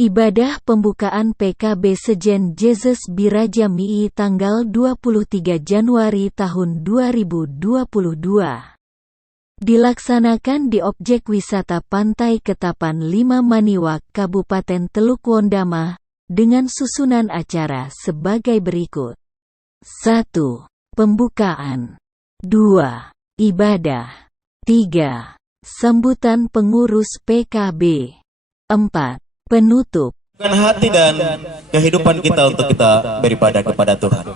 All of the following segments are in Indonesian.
Ibadah pembukaan PKB Sejen Jesus Biraja Mii tanggal 23 Januari tahun 2022. Dilaksanakan di objek wisata Pantai Ketapan 5 Maniwak, Kabupaten Teluk Wondama, dengan susunan acara sebagai berikut. 1. Pembukaan. 2. Ibadah. 3. Sambutan pengurus PKB. 4. Penutup. Bukan hati dan kehidupan kita untuk kita beribadah kepada Tuhan.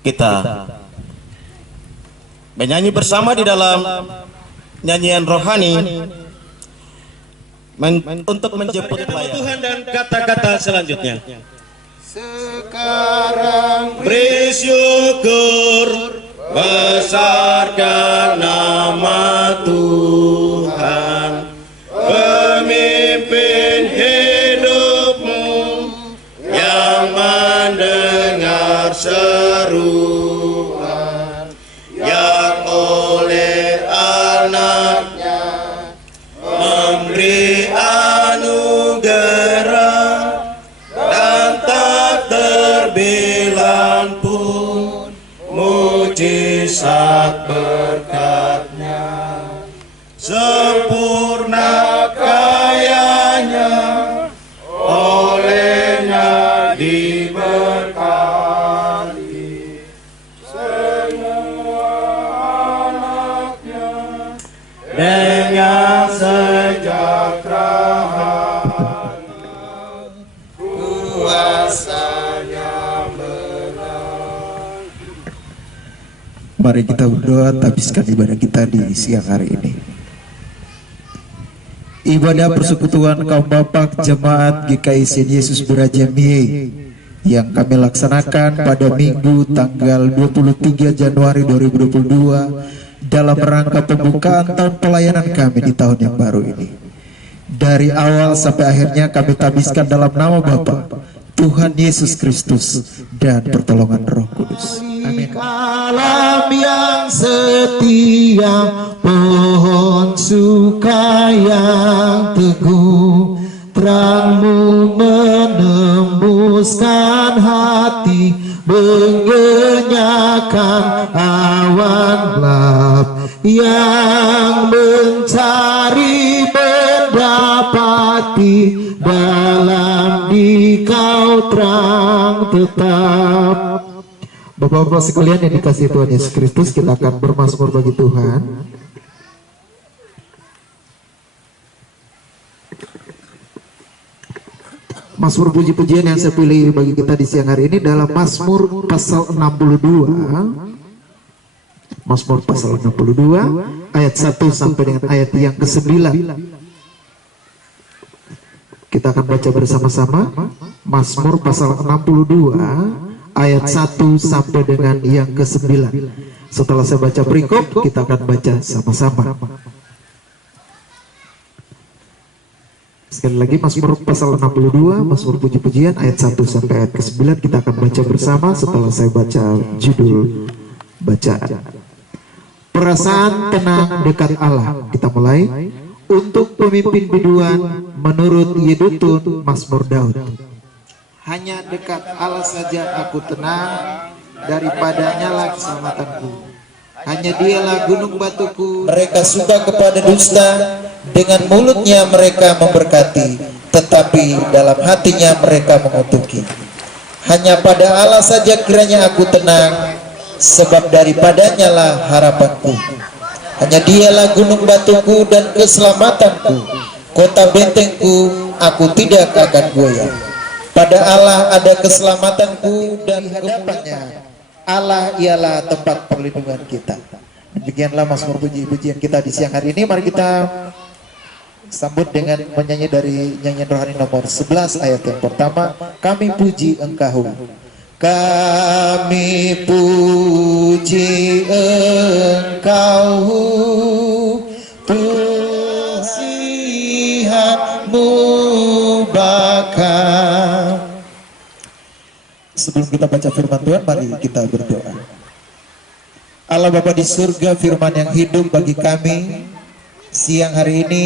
Kita menyanyi bersama di dalam nyanyian rohani untuk menjemput Tuhan dan kata-kata selanjutnya. Sekarang bersyukur, besarkan nama Tuhan. Pemimpin hidupmu yang mendengar seruan yang oleh anaknya memberi anugerah dan tak terbilang pun mujizat berkatnya. Sempurna kayanya, olehnya diberkati semua anaknya dengan sejahteraan kuasanya menang. Mari kita berdoa, habiskan ibadah kita di siang hari ini. Ibadah persekutuan kaum bapak jemaat GKI Sen Yesus Biraja Mii yang kami laksanakan pada Minggu tanggal 23 Januari 2022 dalam rangka pembukaan tahun pelayanan kami di tahun yang baru ini. Dari awal sampai akhirnya kami tabiskan dalam nama Bapa, Tuhan Yesus Kristus, dan pertolongan Roh Kudus. Amin. Alam yang setia, pohon suka yang teguh, terangmu menembuskan hati, mengenyakan awan gelap, yang mencari mendapati, dalam Dikau terang tetap. Bapak-bapak sekalian yang dikasihi Tuhan Yesus Kristus, kita akan bermazmur bagi Tuhan. Mazmur puji-pujian yang saya pilih bagi kita di siang hari ini dalam Mazmur pasal 62. Mazmur pasal 62 ayat 1 sampai dengan ayat yang ke-9. Kita akan baca bersama-sama Mazmur pasal 62 ayat 1 sampai dengan yang ke-9. Setelah saya baca perikop, kita akan baca sama-sama. Sekali lagi Mazmur pasal 62, Mazmur puji-pujian ayat 1 sampai ayat ke-9 kita akan baca bersama setelah saya baca judul bacaan. Perasaan tenang dekat Allah. Kita mulai. Untuk pemimpin biduan menurut Yedutun Mazmur Daud. Hanya dekat Allah saja aku tenang, daripadanya lah keselamatanku. Hanya dialah gunung batuku. Mereka suka kepada dusta, dengan mulutnya mereka memberkati, tetapi dalam hatinya mereka mengutuki. Hanya pada Allah saja kiranya aku tenang, sebab daripadanya lah harapanku. Hanya dialah gunung batuku dan keselamatanku, kota bentengku, aku tidak akan goyah. Pada Allah ada keselamatanku, dan di hadapannya Allah ialah tempat perlindungan kita. Demikianlah Mazmur puji-pujian kita di siang hari ini. Mari kita sambut dengan menyanyi dari nyanyian rohani nomor 11 ayat yang pertama. Kami puji Engkau. Kami puji Engkau, Tuhan-Mu bakal. Sebelum kita baca firman Tuhan, mari kita berdoa. Allah Bapa di surga, firman yang hidup bagi kami Siang hari ini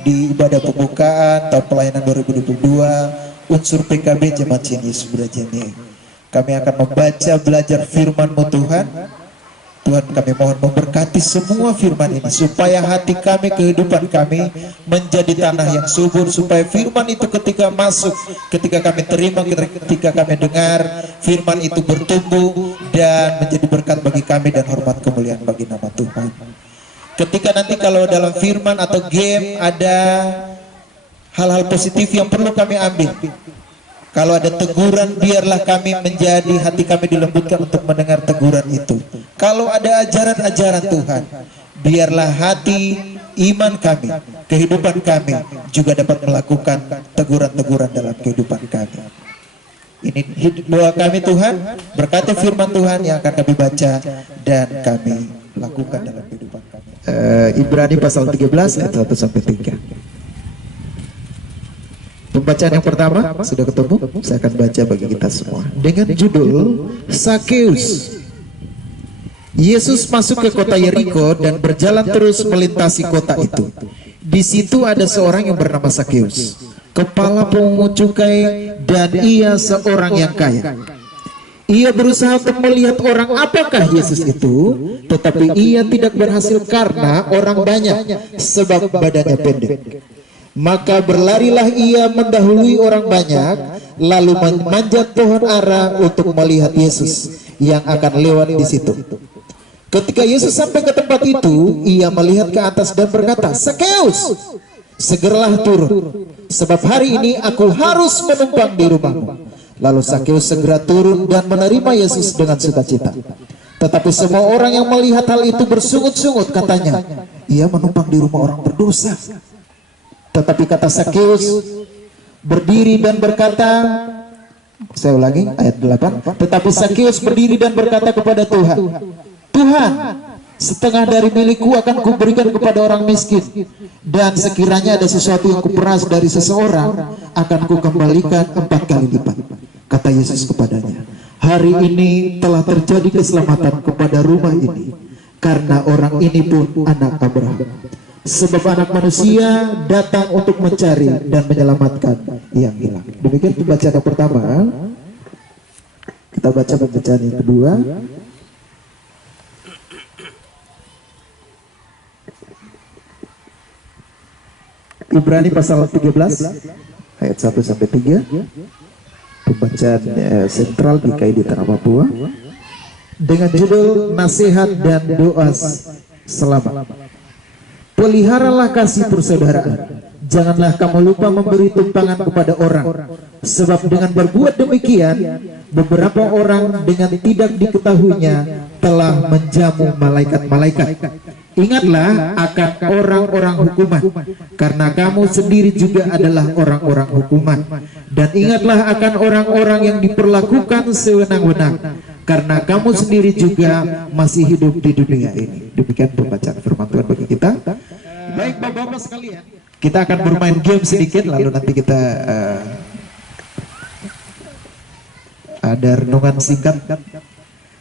di ibadah pembukaan tahun pelayanan 2022 unsur PKB Jemaat Yesus Biraja-Mie, kami akan membaca belajar firman-Mu Tuhan. Tuhan, kami mohon memberkati semua firman ini supaya hati kami, kehidupan kami menjadi tanah yang subur, supaya firman itu ketika masuk, ketika kami terima, ketika kami dengar, firman itu bertumbuh dan menjadi berkat bagi kami dan hormat kemuliaan bagi nama Tuhan. Ketika nanti kalau dalam firman atau game ada hal-hal positif yang perlu kami ambil, kalau ada teguran, biarlah kami menjadi, hati kami dilembutkan untuk mendengar teguran itu. Kalau ada ajaran-ajaran Tuhan, biarlah hati, iman kami, kehidupan kami juga dapat melakukan teguran-teguran dalam kehidupan kami. Ini doa kami Tuhan, berkati firman Tuhan yang akan kami baca dan kami lakukan dalam kehidupan kami. Ibrani pasal 13 ayat 1 sampai 3. Pembacaan yang pertama sudah ketemu, saya akan baca bagi kita semua dengan judul Sakeus. Yesus masuk ke kota Yeriko dan berjalan terus melintasi kota itu. Di situ ada seorang yang bernama Sakeus, kepala pemungut cukai, dan ia seorang yang kaya. Ia berusaha untuk melihat orang apakah Yesus itu, tetapi ia tidak berhasil karena orang banyak, sebab badannya pendek. Maka berlarilah ia mendahului orang banyak, lalu memanjat pohon ara untuk melihat Yesus yang akan lewat di situ. Ketika Yesus sampai ke tempat itu, ia melihat ke atas dan berkata, "Sakeus, segeralah turun, sebab hari ini aku harus menumpang di rumahmu." Lalu Sakeus segera turun dan menerima Yesus dengan sukacita. Tetapi semua orang yang melihat hal itu bersungut-sungut, katanya, "Ia menumpang di rumah orang berdosa." Tetapi kata Sakeus berdiri dan berkata, saya ulangi ayat 8, tetapi Sakeus berdiri dan berkata kepada Tuhan, "Tuhan, setengah dari milikku akan kuberikan kepada orang miskin, dan sekiranya ada sesuatu yang kuperas dari seseorang, akan kukembalikan 4 kali lipat." Kata Yesus kepadanya, "Hari ini telah terjadi keselamatan kepada rumah ini, karena orang ini pun anak Abraham. Sebab anak manusia datang untuk mencari dan menyelamatkan yang hilang." Demikian pembacaan pertama. Kita baca pembacaan yang kedua. Ibrani pasal 13 ayat 1 sampai 3. Pembacaan sentral GKI di Tanah Papua dengan judul Nasihat dan Doa Selamat. Peliharalah kasih persaudaraan. Janganlah kamu lupa memberi tumpangan kepada orang, sebab dengan berbuat demikian beberapa orang dengan tidak diketahuinya telah menjamu malaikat-malaikat. Ingatlah akan orang-orang hukuman, karena kamu sendiri juga adalah orang-orang hukuman. Dan ingatlah akan orang-orang yang diperlakukan sewenang-wenang, karena kamu sendiri juga masih hidup di dunia ini. Demikian pembacaan firman Tuhan bagi kita. Baik Bapak-Bapak sekalian, kita akan bermain game sedikit, lalu nanti kita ada renungan singkat.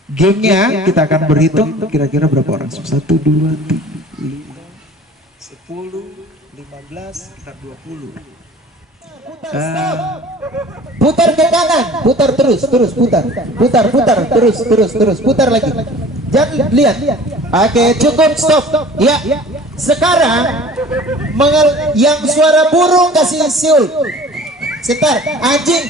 Gamenya kita akan berhitung kira-kira berapa orang? 1, 2, 3, 10, 15, 20. Putar ke kanan, putar terus, putar, terus, putar lagi. Jangan lihat. Oke, cukup, stop. Ya. Sekarang yang suara burung kasih siul. Sebentar, anjing,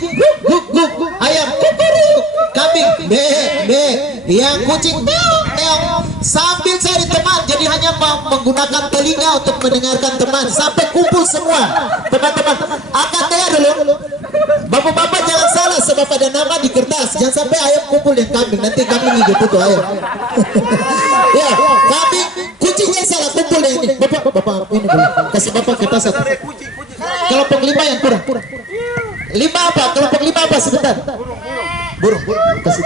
guk, ayam, kukuruk, kambing, be, yang kucing, teong, sambil cari teman. Jadi hanya menggunakan telinga untuk mendengarkan teman sampai kumpul semua. Teman-teman, angkat tangan dulu. Bapak-bapak jangan salah, sebab ada nama di kertas. Jangan sampai ayam kumpul yang kambing, nanti kambing ngigit itu ayam. Ya, kambing, kucingnya salah kumpul yang ini. Bapak ini boleh kasih bapak kertas satu. Kelompok 5 yang kurang. 5 apa? Kelompok 5 apa? Sebentar. Burung. Kasih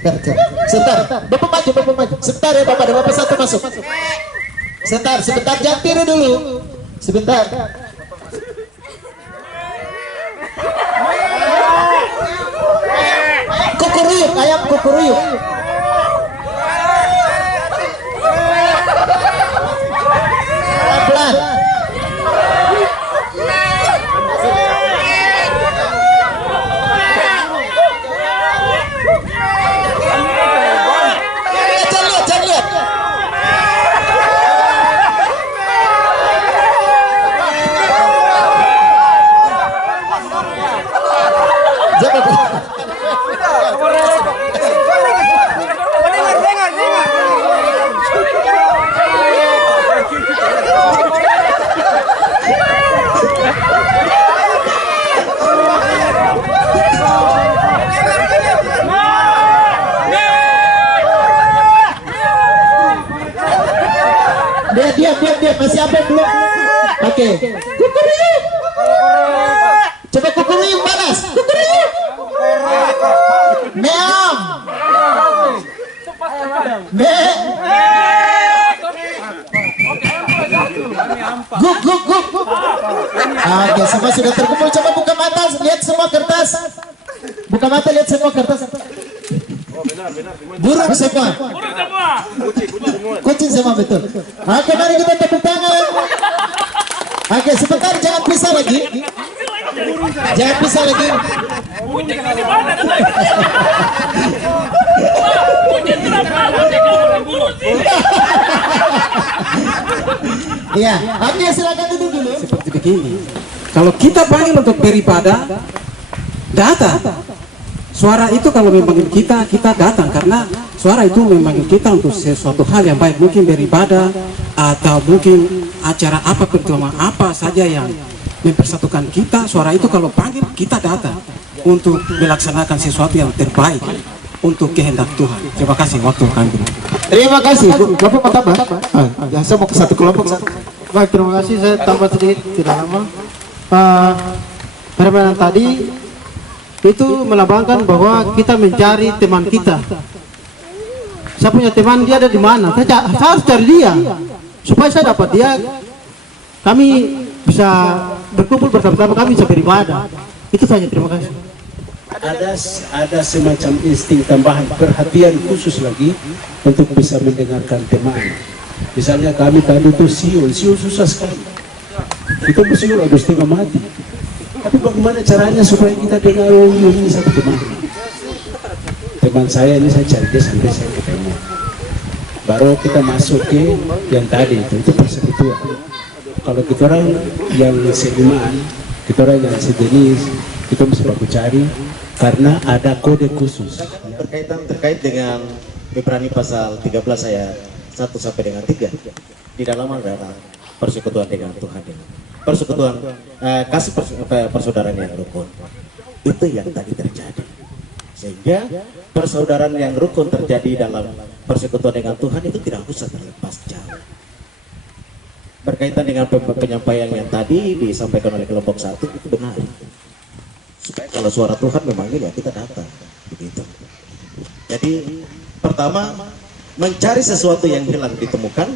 kerja. Sebentar. Bapak maju. Sebentar ya Bapak. Ada Bapak satu masuk. Sebentar. Jangan tiru dulu. Sebentar. Kukuruyuk, ayam kukuruyuk. Pelan. masih apa yang belum? Oke. Kukuruyuk. Coba kukuruyuk panas. Kukuruyuk. Meam. Guk guk guk. Oke, semua sudah terkumpul. Coba buka mata, lihat semua kertas. Buka mata, lihat semua kertas. Burung semua. Kucing semua, betul. Oke, mari kita tepuk tangan. Oke, sebentar, jangan pisah lagi. Jangan pisah lagi. Iya, oke, silakan duduk dulu. Seperti begini. Kalau kita panggil untuk beribadah, datang. Suara itu kalau memanggil kita, kita datang karena suara itu memanggil kita untuk sesuatu hal yang baik, mungkin beribadah atau mungkin acara apa, pertemuan apa saja yang mempersatukan kita. Suara itu kalau panggil kita datang untuk melaksanakan sesuatu yang terbaik untuk kehendak Tuhan. Terima kasih waktu kami. Terima kasih. Bapak mau tambah? Ya, saya mau ke satu kelompok. Baik, terima kasih. Saya tambah sedikit, tidak lama. Permainan tadi itu melambangkan bahwa kita mencari teman kita. Saya punya teman, dia ada di mana? Saya harus cari dia supaya saya dapat dia. Kami bisa berkumpul bersama-sama, kami bisa beribadah. Itu saja. Terima kasih. Ada semacam insting tambahan, perhatian khusus lagi untuk bisa mendengarkan teman. Misalnya kami tadi itu siul susah sekali. Kita bersiul harus setengah mati. Tapi bagaimana caranya supaya kita dengar ini satu teman saya ini, saya cari dia sampai saya ketemu. Baru kita masuk ke yang tadi itu persekutuan. Kalau kita orang yang seiman, kita orang yang sejenis, kita mesti baku cari karena ada kode khusus. Terkait dengan Ibrani pasal 13 ayat 1 sampai dengan 3 di dalam adalah persekutuan dengan Tuhan, persekutuan kasih persaudaraan yang rukun. Itu yang tadi terjadi, sehingga persaudaraan yang rukun terjadi dalam persekutuan dengan Tuhan itu tidak usah terlepas jauh. Berkaitan dengan penyampaian yang tadi disampaikan oleh kelompok 1 itu benar, supaya kalau suara Tuhan memanggil ya kita datang, begitu. Jadi pertama, mencari sesuatu yang hilang ditemukan,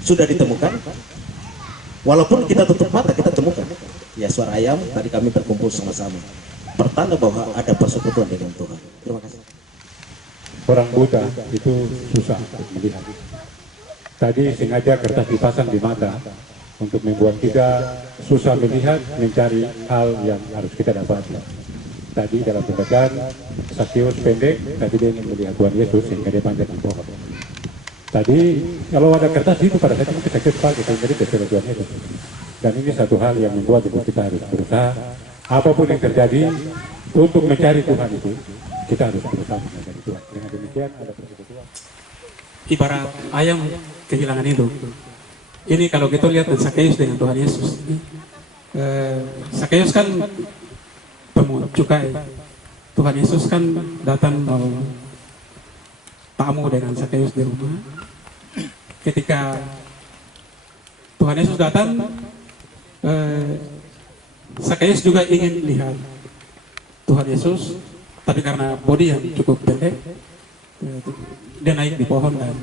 sudah ditemukan. Walaupun kita tutup mata, kita temukan. Ya, suara ayam tadi kami berkumpul sama-sama. Pertanda bahwa ada persekutuan dengan Tuhan. Terima kasih. Orang buta itu susah untuk melihat. Tadi sengaja kertas dipasang di mata untuk membuat kita susah melihat, mencari hal yang harus kita dapati. Tadi dalam pembacaan, Sakeus pendek, tadi dia ingin melihat Tuhan Yesus sehingga dia panjat di pohon. Tadi kalau ada kertas itu pada saat itu Sakeus pakai jadi bersama Tuhan Yesus. Dan ini satu hal yang membuat kita harus berusaha apapun yang terjadi untuk mencari Tuhan itu, kita harus berusaha mencari Tuhan. Dengan demikian ada persekutuan. Ibarat ayam kehilangan induk. Ini kalau kita lihat Sakeus dengan Tuhan Yesus. Sakeus kan pemungut cukai. Tuhan Yesus kan datang mau tamu dengan Sakeus di rumah. Ketika Tuhan Yesus datang, Sakeus juga ingin lihat Tuhan Yesus, tapi karena bodi yang cukup pendek, dia naik di pohon dan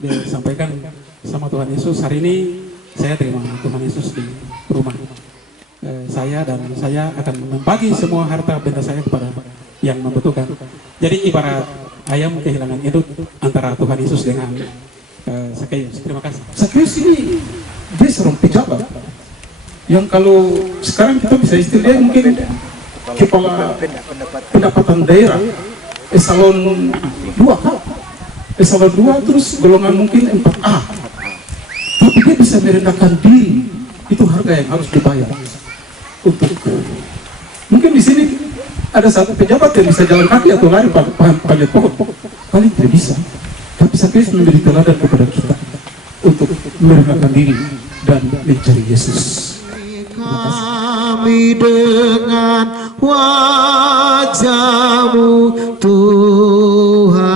dia sampaikan sama Tuhan Yesus, hari ini saya terima Tuhan Yesus di rumah saya, dan saya akan membagi semua harta benda saya kepada yang membutuhkan. Jadi ibarat ayam kehilangan induk antara Tuhan Yesus dengan Sakeus. Terima kasih. Sakeus ini dia seorang pejabat yang kalau sekarang kita bisa istilahnya mungkin kepala pendapatan daerah eselon 2 eselon 2, terus golongan mungkin 4A, tapi dia bisa merendahkan diri. Itu harga yang harus dibayar untuk mungkin di sini ada satu pejabat yang bisa jalan kaki atau lari panjat pohon, paling tidak bisa. Tapi Sakeus memberi teladan kepada kita untuk merendahkan diri dan mencari Yesus. Kami dengan wajah-Mu Tuhan,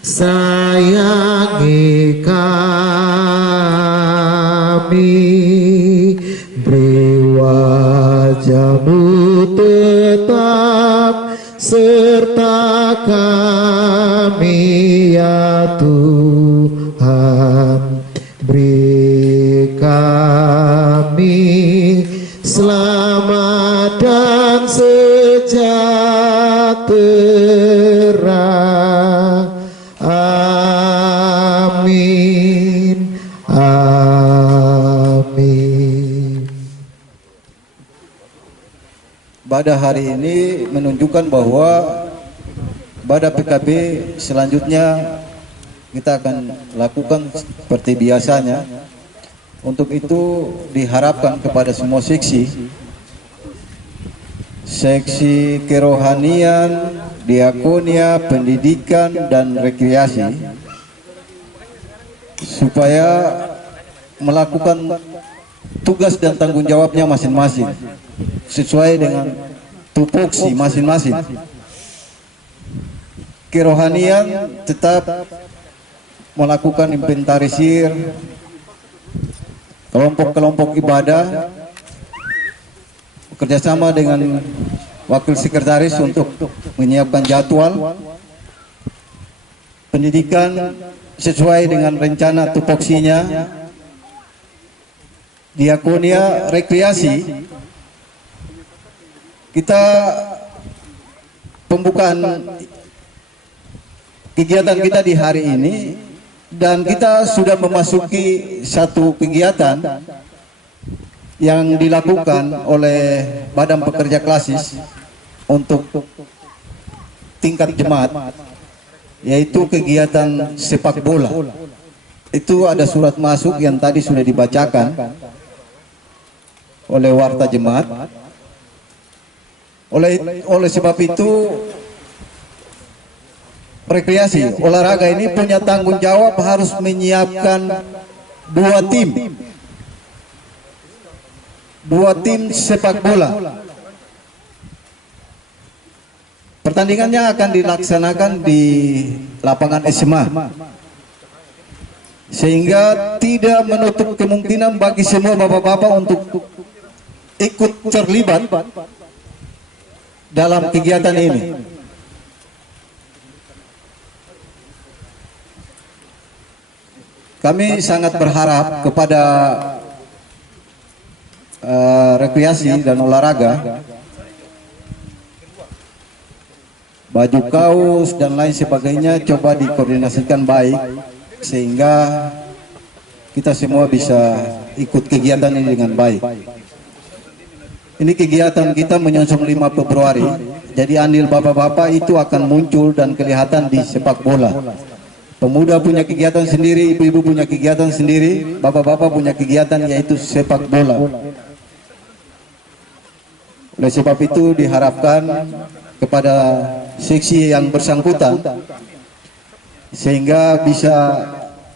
sayangi kami. tetap serta kami ya Tuhan, beri kami selamat dan sejahtera. Amin. Amin. Pada hari ini menunjukkan bahwa pada PKB selanjutnya kita akan lakukan seperti biasanya. Untuk itu diharapkan kepada semua seksi kerohanian, diakonia, pendidikan, dan rekreasi supaya melakukan tugas dan tanggung jawabnya masing-masing sesuai dengan tupoksi masing-masing. Kerohanian tetap melakukan inventarisir kelompok-kelompok ibadah, bekerjasama dengan wakil sekretaris untuk menyiapkan jadwal. Pendidikan sesuai dengan rencana tupoksinya. Diakonia, rekreasi, kita pembukaan kegiatan kita di hari ini, dan kita sudah memasuki satu kegiatan yang dilakukan oleh Badan Pekerja Klasis untuk tingkat jemaat, yaitu kegiatan sepak bola. Itu ada surat masuk yang tadi sudah dibacakan oleh warta jemaat. Oleh sebab itu, rekreasi olahraga ini punya tanggung jawab harus menyiapkan dua tim sepak bola. Pertandingannya akan dilaksanakan di lapangan SMA, sehingga tidak menutup kemungkinan bagi semua bapak-bapak untuk ikut terlibat dalam kegiatan ini. Kami sangat berharap kepada rekreasi dan olahraga, baju kaos dan lain sebagainya coba dikoordinasikan baik sehingga kita semua bisa ikut kegiatan ini dengan baik. Ini kegiatan kita menyongsong 5 Februari, jadi andil bapak-bapak itu akan muncul dan kelihatan di sepak bola. Pemuda punya kegiatan sendiri, ibu-ibu punya kegiatan sendiri, bapak-bapak punya kegiatan yaitu sepak bola. Oleh sebab itu diharapkan kepada seksi yang bersangkutan sehingga bisa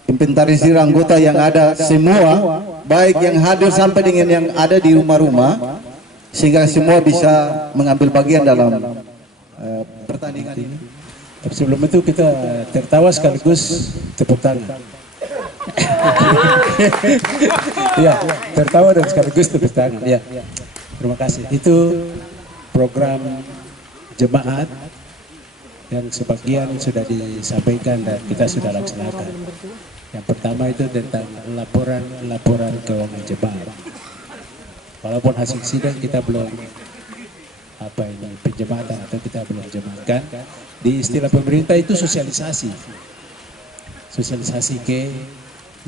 inventarisir anggota yang ada semua, baik yang hadir sampai dengan yang ada di rumah-rumah, sehingga semua bisa mengambil bagian dalam pertandingan ini. Tapi sebelum itu kita tertawa sekaligus tepuk tangan. Ya, tertawa dan sekaligus tepuk tangan. Ya, terima kasih. Itu program jemaat yang sebagian sudah disampaikan dan kita sudah laksanakan. Yang pertama itu tentang laporan keuangan jemaat. Walaupun hasil sidang kita belum penjematan atau kita belum jemaatkan, di istilah pemerintah itu sosialisasi ke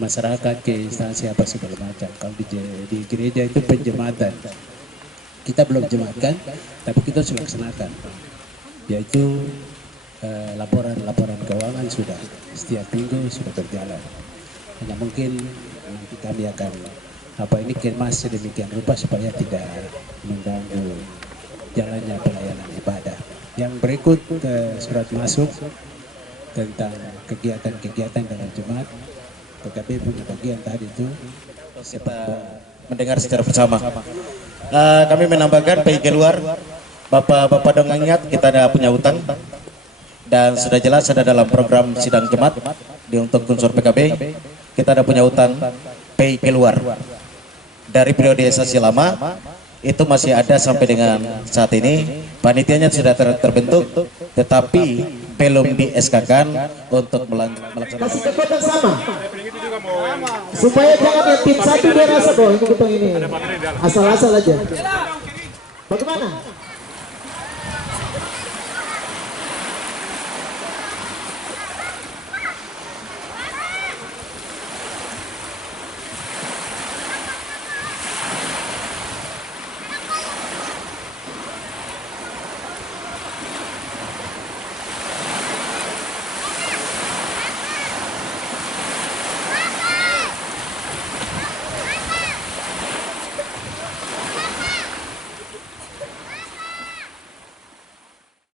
masyarakat, ke instansi apa segala macam. Kalau di gereja itu penjematan, kita belum jemaatkan tapi kita sudah laksanakan, yaitu laporan keuangan sudah setiap minggu sudah berjalan. Hanya mungkin nanti kami akan ini kemas sedemikian rupa supaya tidak mengganggu jalannya pelayanan ibadah. Yang berikut surat masuk tentang kegiatan dalam jemaat. PKB punya bagian tadi itu kita mendengar secara bersama. Kami menambahkan pergi keluar, bapak-bapak dong ingat kita ada punya utang dan sudah jelas ada dalam program sidang jemaat di untuk unsur PKB kita ada punya utang pergi keluar dari periodisasi lama itu masih ada sampai dengan saat ini. Panitianya sudah terbentuk, tetapi belum di SK-kan untuk melaksanakan. Kasih kekuatan sama, supaya jangan yang tim satu dia rasa bahwa ini asal-asal aja. Bagaimana?